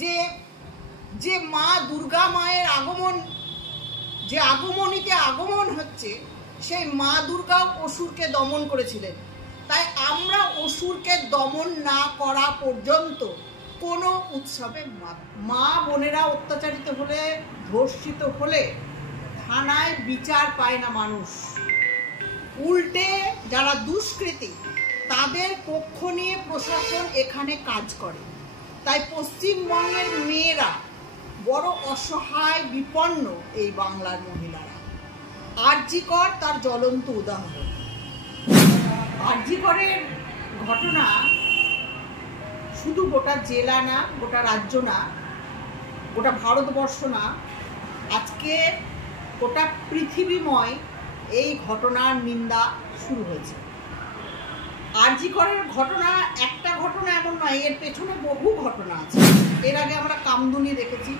যে যে মা দুর্গা মায়ের আগমন, যে আগমনীতে আগমন হচ্ছে, সেই মা দুর্গা অসুরকে দমন করেছিলেন। তাই আমরা অসুরকে দমন না করা পর্যন্ত কোনো উৎসবে মা বোনেরা অত্যাচারিত হলে, ধর্ষিত হলে থানায় বিচার পায় না মানুষ। উল্টে যারা দুষ্কৃতী তাদের পক্ষ নিয়ে প্রশাসন এখানে কাজ করে। তাই পশ্চিমবঙ্গের মেয়েরা বড় অসহায়, বিপন্ন এই বাংলার মহিলারা। আরজি কর তার জ্বলন্ত উদাহরণ। আরজি করের ঘটনা শুধু গোটা জেলা না, গোটা রাজ্য না, গোটা ভারতবর্ষ না, আজকে গোটা পৃথিবীময় এই ঘটনার নিন্দা শুরু হয়েছে। আরজি করের ঘটনা একটা ঘটনা এমন নয়, এর পেছনে বহু ঘটনা আছে। এর আগে আমরা কামদুনি দেখেছি,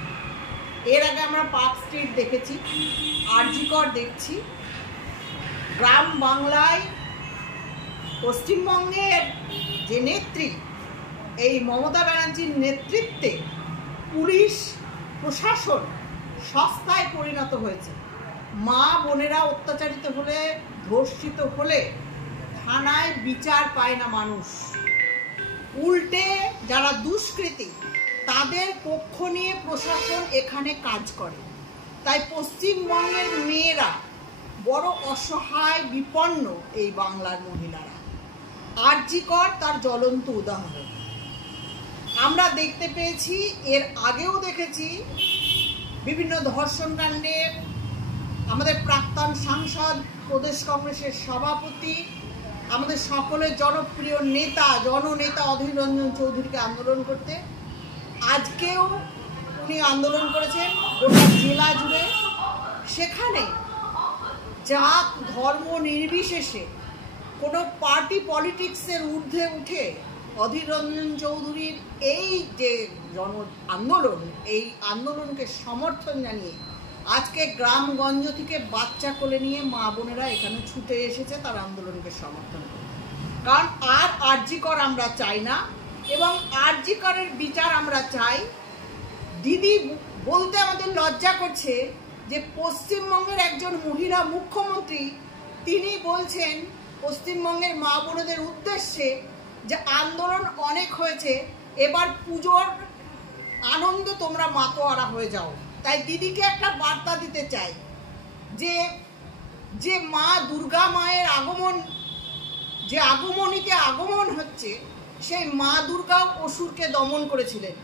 এর আগে আমরা পার্ক স্ট্রিট দেখেছি, আরজি কর দেখছি। গ্রাম বাংলায় পশ্চিমবঙ্গের যে নেত্রী, এই মমতা ব্যানার্জির নেতৃত্বে পুলিশ প্রশাসন সস্তায় পরিণত হয়েছে। মা বোনেরা অত্যাচারিত হলে, ধর্ষিত হলে থানায় বিচার পায় না মানুষ। উল্টে যারা দুষ্কৃতী তাদের পক্ষ নিয়ে প্রশাসন এখানে কাজ করে। তাই পশ্চিমবঙ্গের মেয়েরা বড় অসহায়, বিপন্ন এই বাংলার মহিলারা। আরজি কর তার জ্বলন্ত উদাহরণ। আমরা দেখতে পেয়েছি, এর আগেও দেখেছি বিভিন্ন ধর্ষণ কাণ্ডের আমাদের প্রাক্তন সাংসদ, প্রদেশ কংগ্রেসের সভাপতি, আমাদের সকলের জনপ্রিয় নেতা, জননেতা অধীর রঞ্জন চৌধুরীকে আন্দোলন করতে। আজকেও উনি আন্দোলন করেছেন গোটা জেলা জুড়ে। সেখানে জাত ধর্ম নির্বিশেষে কোনো পার্টি পলিটিক্সের ঊর্ধ্বে উঠে অধীর রঞ্জন চৌধুরীর এই যে আন্দোলন, এই আন্দোলনকে সমর্থন জানিয়ে আজকে গ্রামগঞ্জ থেকে বাচ্চা কোলে নিয়ে মা বোনেরা এখানে ছুটে এসেছে তার আন্দোলনকে সমর্থন করে। কারণ আর আরজি কর আমরা চাই না, এবং আরজি করের বিচার আমরা চাই। দিদি বলতে আমাদের লজ্জা করছে যে পশ্চিমবঙ্গের একজন মহিলা মুখ্যমন্ত্রী তিনি বলছেন পশ্চিমবঙ্গের মা বোনেদের উদ্দেশ্যে যে আন্দোলন অনেক হয়েছে, এবার পুজোর আনন্দে তোমরা মাতোয়ারা হয়ে যাও। তাই দিদিকে একটা বার্তা দিতে চাই যে যে মা দুর্গা মায়ের আগমন, যে আগমনীতে আগমন হচ্ছে, সেই মা দুর্গা অসুরকে দমন করেছিলেন।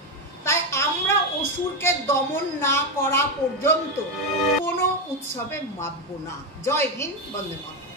তাই আমরা অসুরকে দমন না করা পর্যন্ত কোনো উৎসবে মাতব না। জয় হিন্দ, বন্দে মাতরম।